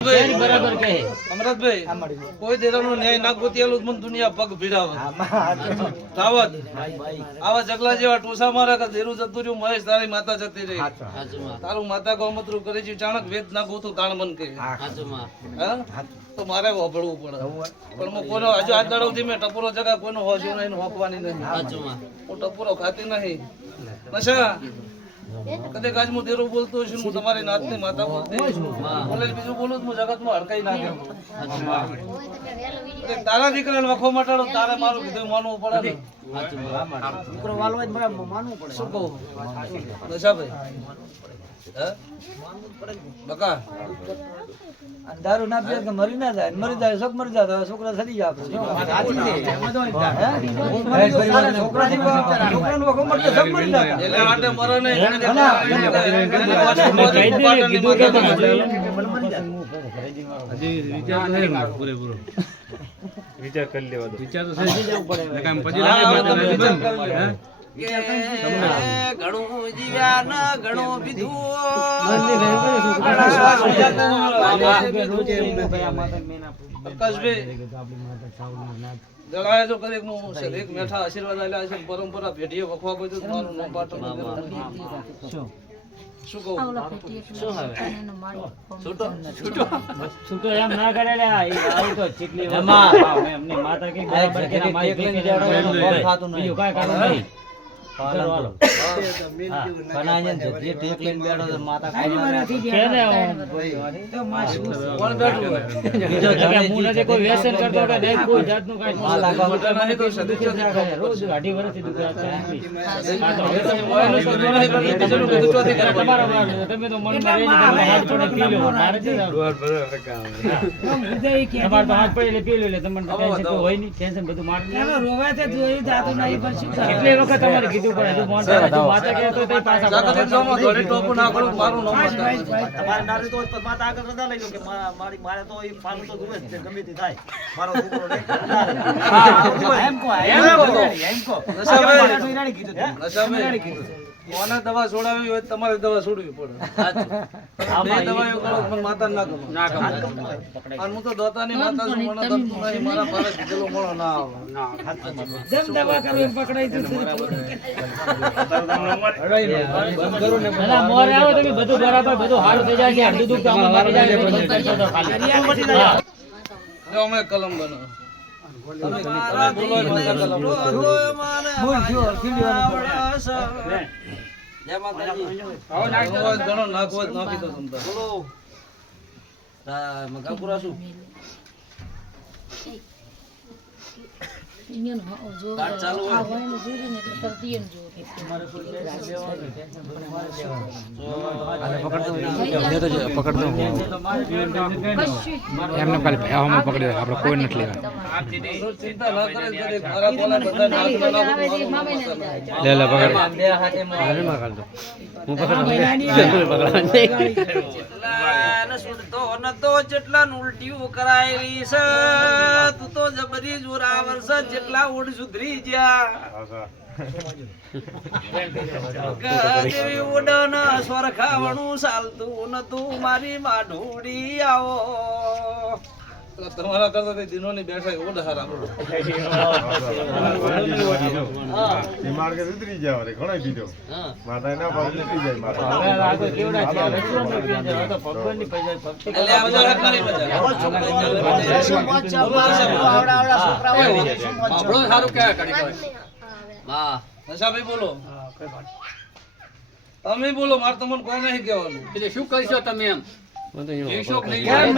બરાબર કહે અમરતભાઈ કોઈ દેરાનો ન્યાય ના ગોતિયેલું મન દુનિયા પગ ભીડાવે રાવત આવા જગલા જેવા ટોસા મારા કે દેરું જતું રહ્યું મહેશ તારી માતા જતી રહી તારું માતા ગૌમૂત્ર કરી છે ચાણક વેદ ના ગોતું તાણ મન કહે હા તો મારે વાપરવું પડે પણ હું કોઈનો હજુ આજ દાડોથી મેં ટપુરો જગા કોઈનો હોજો નહીં હોકવાની નહીં હું ટપુરો ખાતી નહીં નશા કદે ગાજ હું દેરો બોલતો છું હું તમારી નાતની માતા બોલતી બોલે બીજું બોલું હું જગતમાં હડકાઈ નાખ્યો તારા દીકરાને વખો મટાડો તારે મારું કીધું માનવું પડે છોકરો વાલો હોય બરાબર માનવું પડે શું કહું નશાભાઈ બકા દારૂ ના પીએ કે મરી ના જાય મરી જાય શોક મરી જાય છોકરા સડી જાય છોકરાને વખો મળતો સબ મરી જાય એટલે આટે મરે નહીં વિચાર કરી લેવા દો વિચાર તો ઘણું જીવ્યા ન ઘણું જણાય તો કરેક નું એક મેઠા આશીર્વાદ આલ્યા છે પરંપરા પેઢીએ વખવા કોઈ તો મારું નામ પાટણ શું કહું છૂટો એમ ના કરે લે આવું તો ચીકલી એમની માતા કે બરાબર કે ના માઈ કે ખાતું નહીં બીજું કાઈ કાઢો નહીં હાલો બનાયન જે ટેક લઈને બેઠો તો માતા ખાવા કે ને તો માશું કોણ બેઠું બીજો જગ્યા હું નથી કોઈ વ્યસન કરતો કે નહીં કોઈ જાતનું કાઈ માલા કાઢો નહીં તો સદિચ્છા રોજ 2.5 વર્ષથી દુખા છે આ તો મોયનું શોધવા નહીં કરતો બીજું બધું ચોથી કરે તમારા તમે તો મનમાં રહી હાથ પડે પી લો મારે છે તમાર તો હાથ પડે પી લો એટલે તમને ટેન્શન તો હોય નહીં ટેન્શન બધું માર રોવાય તે જોઈ જાતો નહીં પણ શું કેટલી વખત તમારે કીધું પડે જો મોન માતા કે તો તે પાછા જાગત જોમો થોડી ટોપુ ના કરું મારું નામ તમારે નારી તો માતા આગળ રદા લઈ લો કે મારી મારે તો એ પાલું તો જુએ છે ગમે તે થાય મારો છોકરો રે એમ કો નશાભાઈ કીધું કોને દવા છોડાવી હોય તમારે દવા છોડવી પડે બે દવાઓ કરો પણ માતા ના ગમે અને હું તો દોતાની માતા છું મને દતું નહીં મારા પાસે કીધેલો મળો ના આવે જેમ દવા કરું એમ પકડાઈ જશે ના મોરે આવો તમે બધું બરાબર બધું હારું થઈ જાય છે અડધું દુખ તો અમાર મારી જાય બધું કરશો તો ખાલી જો અમે કલમ બનાવો મારા બોલો કલમ બોલ જો ખીલવાની જય માતાજી આવો નાખો ઘણો નાખવો નાખી દો તમતા બોલો મગાપુરા શું ચાલુ એમને ખાલી આમાં પકડી આપણે કોઈ નથી લેવા ચિંતા ના કરે ખરા બોલા બધા લે લે પકડ હું તો જેટલા ઉલટીઓ કરાયેલી છે તું તો જબરી જોરાવર છે જેટલા ઓડ સુધરી ગયા ઉડન સ્વર ખાવણું ચાલતું નતું મારી માઢુડી આવો તમારા કરતા દિનોની બેઠા ઓડ હારા દિમાગ કે ઉતરી જાવ રે ઘણા પીધો માતા ના પર ઉતરી જાય માતા હવે આગળ કેવડા છે હવે શું મે પી જાય તો ભગવાનની પૈસા ભક્તિ એટલે આ બધા હાથની મજા આપણો સારું કે કરી કહેવાય હા નશાભાઈ બોલો તમે બોલો માર તમને કોઈ નહીં કહેવાનું એટલે શું કરશો તમે એમ શોખ નહીં